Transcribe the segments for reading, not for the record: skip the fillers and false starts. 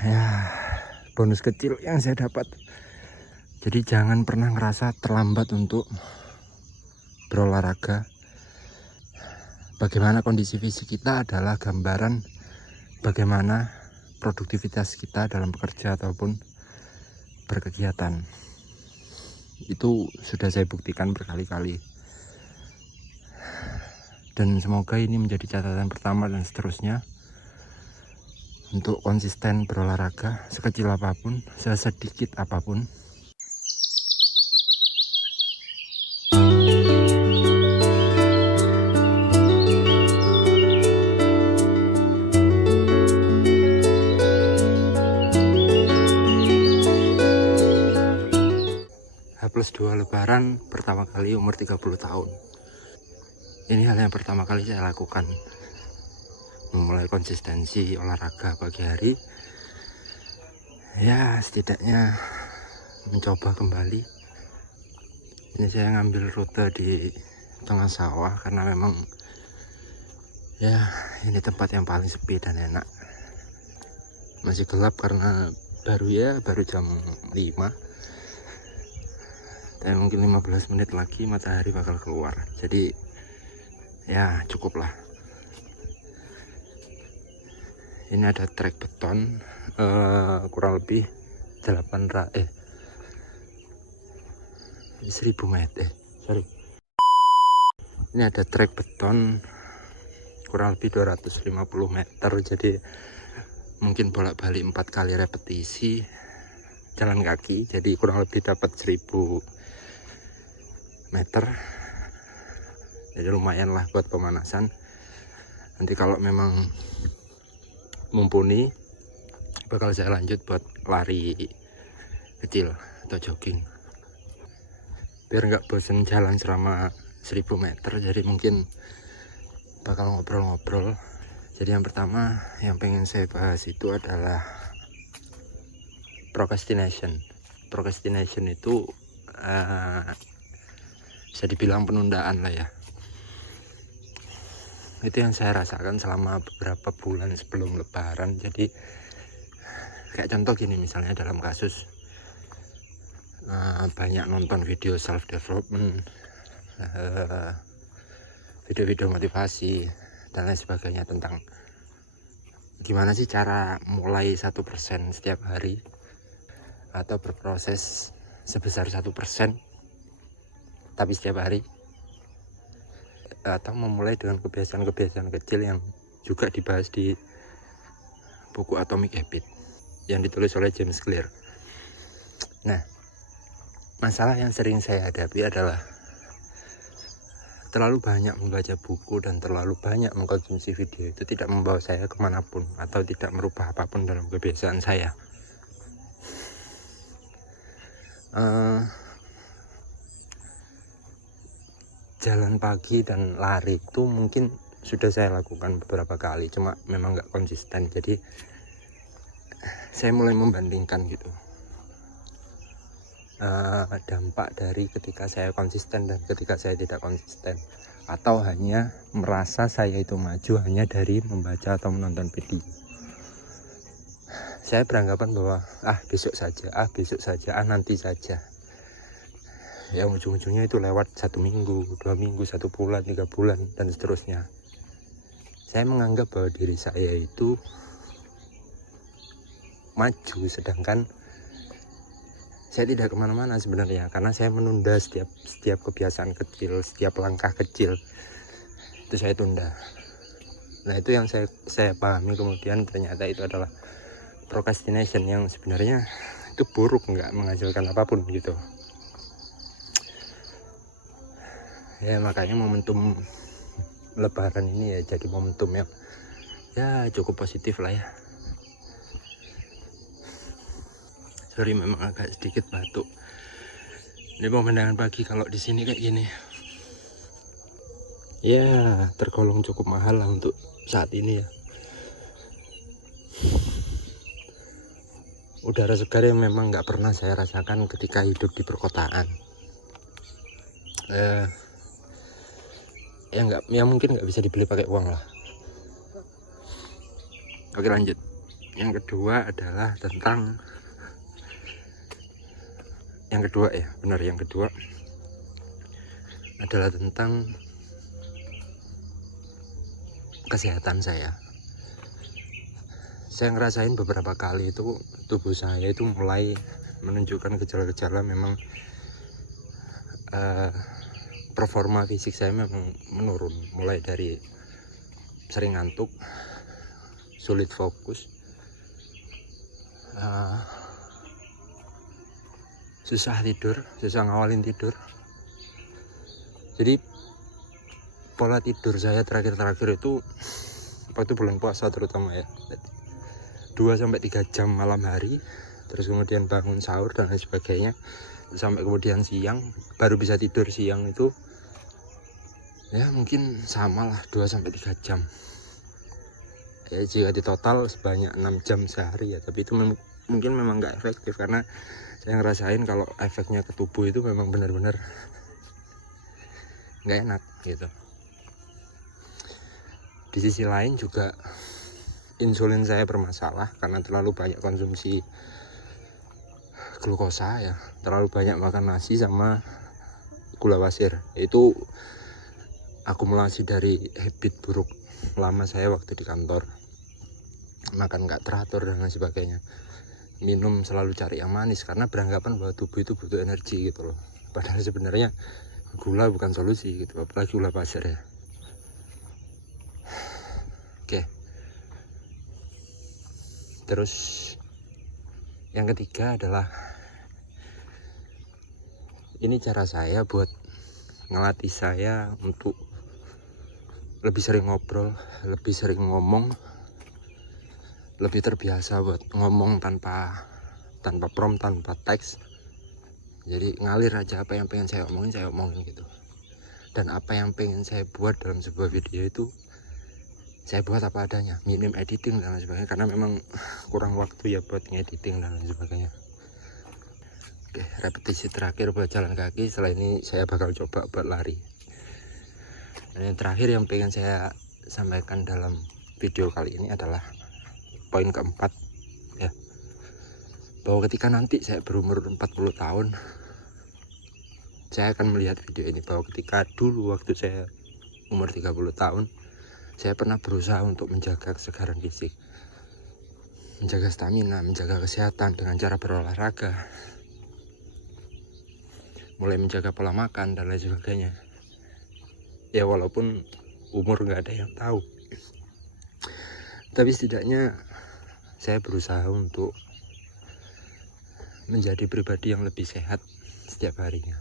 Ya, bonus kecil yang saya dapat. Jadi jangan pernah ngerasa terlambat untuk berolahraga. Bagaimana kondisi fisik kita adalah gambaran bagaimana produktivitas kita dalam bekerja ataupun berkegiatan. Itu sudah saya buktikan berkali-kali. Dan semoga ini menjadi catatan pertama dan seterusnya untuk konsisten berolahraga sekecil apapun, sesedikit apapun. H+2 Lebaran pertama kali umur 30 tahun. Ini hal yang pertama kali saya lakukan, memulai konsistensi olahraga pagi hari. Ya, setidaknya mencoba kembali. Ini saya ngambil rute di tengah sawah karena memang ya ini tempat yang paling sepi dan enak. Masih gelap karena baru jam 5, dan mungkin 15 menit lagi matahari bakal keluar. Jadi ya cukup lah. Ini ada trek beton kurang lebih 1000 meter. Ini ada trek beton kurang lebih 250 meter. Jadi mungkin bolak-balik 4 kali repetisi jalan kaki. Jadi kurang lebih dapat 1000 meter. Jadi lumayan lah buat pemanasan. Nanti kalau memang mumpuni bakal saya lanjut buat lari kecil atau jogging biar nggak bosen jalan selama 1000 meter. Jadi mungkin bakal ngobrol-ngobrol. Jadi yang pertama yang pengen saya bahas itu adalah procrastination. Procrastination itu bisa dibilang penundaan lah ya. Itu yang saya rasakan selama beberapa bulan sebelum Lebaran. Jadi kayak contoh gini, misalnya dalam kasus banyak nonton video self development, video-video motivasi dan lain sebagainya tentang gimana sih cara mulai 1% setiap hari atau berproses sebesar 1% tapi setiap hari, atau memulai dengan kebiasaan-kebiasaan kecil yang juga dibahas di buku Atomic Habit yang ditulis oleh James Clear. Nah, masalah yang sering saya hadapi adalah terlalu banyak membaca buku dan terlalu banyak mengkonsumsi video itu tidak membawa saya kemanapun atau tidak merubah apapun dalam kebiasaan saya. Jalan pagi dan lari itu mungkin sudah saya lakukan beberapa kali, cuma memang nggak konsisten. Jadi saya mulai membandingkan gitu, dampak dari ketika saya konsisten dan ketika saya tidak konsisten, atau hanya merasa saya itu maju hanya dari membaca atau menonton video. Saya beranggapan bahwa besok saja, nanti saja. Ya ujung-ujungnya itu lewat 1 minggu, 2 minggu, 1 bulan, 3 bulan dan seterusnya. Saya menganggap bahwa diri saya itu maju, sedangkan saya tidak kemana-mana sebenarnya, karena saya menunda setiap kebiasaan kecil, setiap langkah kecil itu saya tunda. Nah, itu yang saya pahami kemudian, ternyata itu adalah procrastination yang sebenarnya itu buruk, nggak menghasilkan apapun gitu. Ya makanya momentum Lebaran ini ya jadi momentum yang ya cukup positif lah ya. Sorry, memang agak sedikit batuk. Ini pemandangan pagi kalau di sini kayak gini. Ya tergolong cukup mahal lah untuk saat ini ya. Udara segar yang memang nggak pernah saya rasakan ketika hidup di perkotaan. Ya mungkin nggak bisa dibeli pakai uang lah. Oke, lanjut. Yang kedua adalah tentang yang kedua adalah tentang kesehatan saya. Saya ngerasain beberapa kali itu tubuh saya itu mulai menunjukkan gejala-gejala memang performa fisik saya memang menurun, mulai dari sering ngantuk, sulit fokus, susah tidur, susah ngawalin tidur. Jadi pola tidur saya terakhir itu waktu bulan puasa terutama ya, 2-3 jam malam hari, terus kemudian bangun sahur dan lain sebagainya, sampai kemudian siang baru bisa tidur. Siang itu ya mungkin sama lah 2-3 jam ya, jika di total sebanyak 6 jam sehari ya. Tapi itu mungkin memang nggak efektif, karena saya ngerasain kalau efeknya ke tubuh itu memang benar-benar nggak enak gitu. Di sisi lain juga insulin saya bermasalah karena terlalu banyak konsumsi glukosa ya, terlalu banyak makan nasi sama gula pasir. Itu akumulasi dari habit buruk lama saya waktu di kantor, makan nggak teratur dan lain sebagainya. Minum selalu cari yang manis karena beranggapan bahwa tubuh itu butuh energi gitu loh, padahal sebenarnya gula bukan solusi gitu, apalagi gula pasir ya. Oke. Terus yang ketiga adalah ini cara saya buat ngelatih saya untuk lebih sering ngobrol, lebih sering ngomong, lebih terbiasa buat ngomong tanpa prompt, tanpa teks. Jadi ngalir aja, apa yang pengen saya omongin gitu. Dan apa yang pengen saya buat dalam sebuah video itu saya buat apa adanya, minim editing dan lain sebagainya, karena memang kurang waktu ya buat ngediting dan lain sebagainya. Oke, repetisi terakhir buat jalan kaki. Setelah ini saya bakal coba buat lari. Dan yang terakhir yang pengen saya sampaikan dalam video kali ini adalah poin keempat ya, bahwa ketika nanti saya berumur 40 tahun, saya akan melihat video ini, bahwa ketika dulu waktu saya umur 30 tahun, saya pernah berusaha untuk menjaga kesegaran fisik, menjaga stamina, menjaga kesehatan dengan cara berolahraga, mulai menjaga pola makan dan lain sebagainya. Ya walaupun umur nggak ada yang tahu, tapi setidaknya saya berusaha untuk menjadi pribadi yang lebih sehat setiap harinya.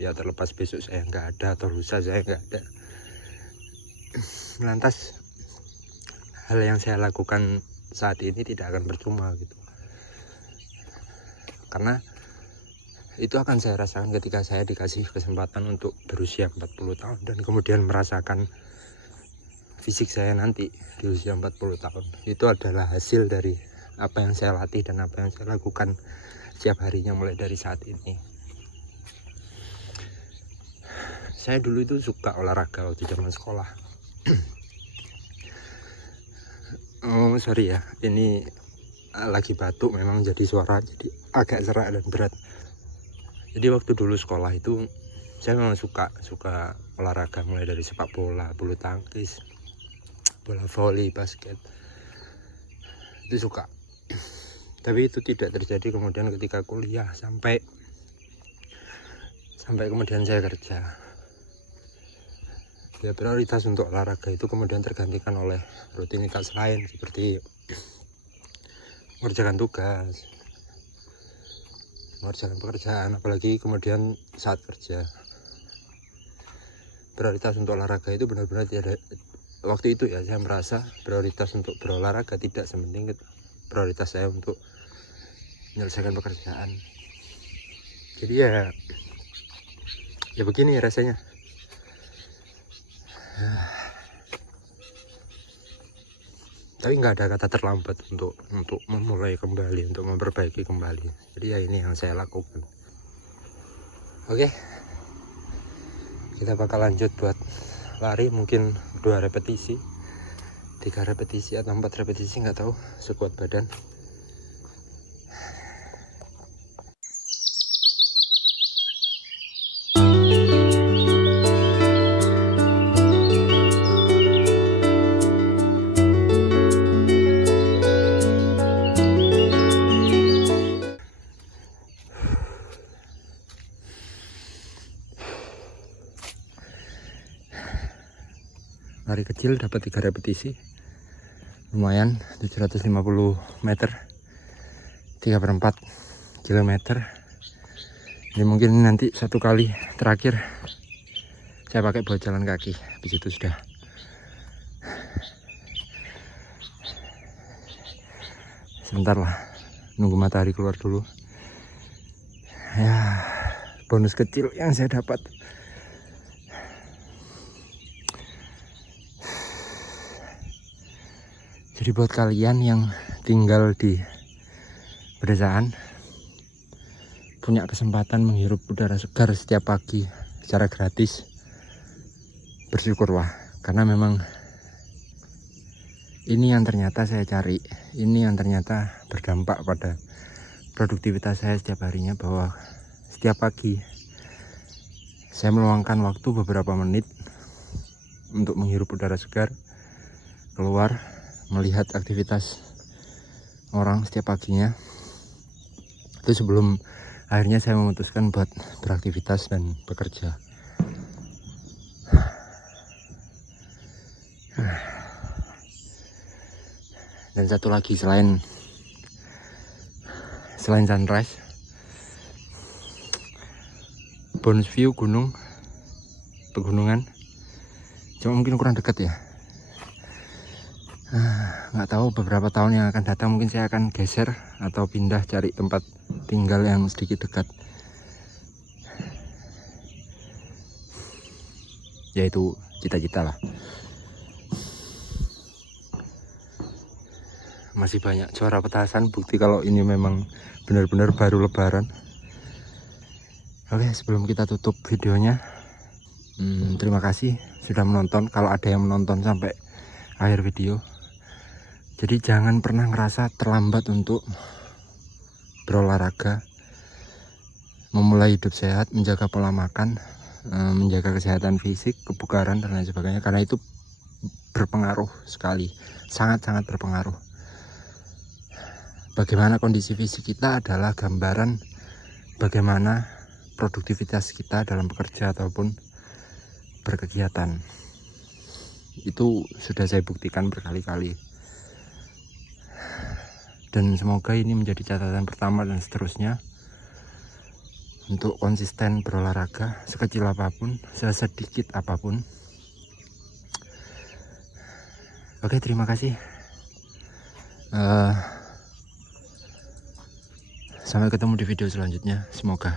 Ya terlepas besok saya nggak ada atau lusa saya nggak ada, lantas hal yang saya lakukan saat ini tidak akan percuma gitu, karena itu akan saya rasakan ketika saya dikasih kesempatan untuk berusia 40 tahun dan kemudian merasakan fisik saya nanti di usia 40 tahun. Itu adalah hasil dari apa yang saya latih dan apa yang saya lakukan setiap harinya mulai dari saat ini. Saya dulu itu suka olahraga waktu zaman sekolah. Oh sorry ya, ini lagi batuk, memang jadi suara jadi agak serak dan berat. Jadi waktu dulu sekolah itu saya memang suka olahraga, mulai dari sepak bola, bulu tangkis, bola voli, basket, itu suka. Tapi itu tidak terjadi kemudian ketika kuliah sampai kemudian saya kerja. Ya prioritas untuk olahraga itu kemudian tergantikan oleh rutinitas lain seperti mengerjakan tugas, mengerjakan pekerjaan, apalagi kemudian saat kerja. Prioritas untuk olahraga itu benar-benar tidak, waktu itu ya saya merasa prioritas untuk berolahraga tidak sepenting prioritas saya untuk menyelesaikan pekerjaan. Jadi ya begini rasanya. Tapi nggak ada kata terlambat untuk memulai kembali, untuk memperbaiki kembali. Jadi ya ini yang saya lakukan. Oke, kita bakal lanjut buat lari, mungkin 2 repetisi. 3 repetisi atau 4 repetisi, nggak tahu, sekuat badan. Lari kecil dapat 3 repetisi, lumayan, 750 meter, 3/4 kilometer. Ini mungkin nanti satu kali terakhir saya pakai buat jalan kaki, habis itu sudah. Sebentar lah, nunggu matahari keluar dulu. Ya, bonus kecil yang saya dapat. Jadi buat kalian yang tinggal di pedesaan, punya kesempatan menghirup udara segar setiap pagi secara gratis, bersyukurlah. Karena memang ini yang ternyata saya cari, ini yang ternyata berdampak pada produktivitas saya setiap harinya, bahwa setiap pagi saya meluangkan waktu beberapa menit untuk menghirup udara segar, keluar melihat aktivitas orang setiap paginya. Itu sebelum akhirnya saya memutuskan buat beraktivitas dan bekerja. Dan satu lagi, selain sunrise, bonus view gunung, pegunungan, cuma mungkin kurang dekat ya. Nggak tahu beberapa tahun yang akan datang mungkin saya akan geser atau pindah cari tempat tinggal yang sedikit dekat, yaitu cita-cita lah. Masih banyak suara petasan, bukti kalau ini memang benar-benar baru lebaran. Oke, sebelum kita tutup videonya, terima kasih sudah menonton, kalau ada yang menonton sampai akhir video. Jadi jangan pernah ngerasa terlambat untuk berolahraga, memulai hidup sehat, menjaga pola makan, menjaga kesehatan fisik, kebugaran dan lain sebagainya, karena itu berpengaruh sekali, sangat-sangat berpengaruh. Bagaimana kondisi fisik kita adalah gambaran bagaimana produktivitas kita dalam bekerja ataupun berkegiatan. Itu sudah saya buktikan berkali-kali. Dan semoga ini menjadi catatan pertama dan seterusnya untuk konsisten berolahraga, sekecil apapun, sesedikit apapun. Oke, terima kasih. Sampai ketemu di video selanjutnya, semoga.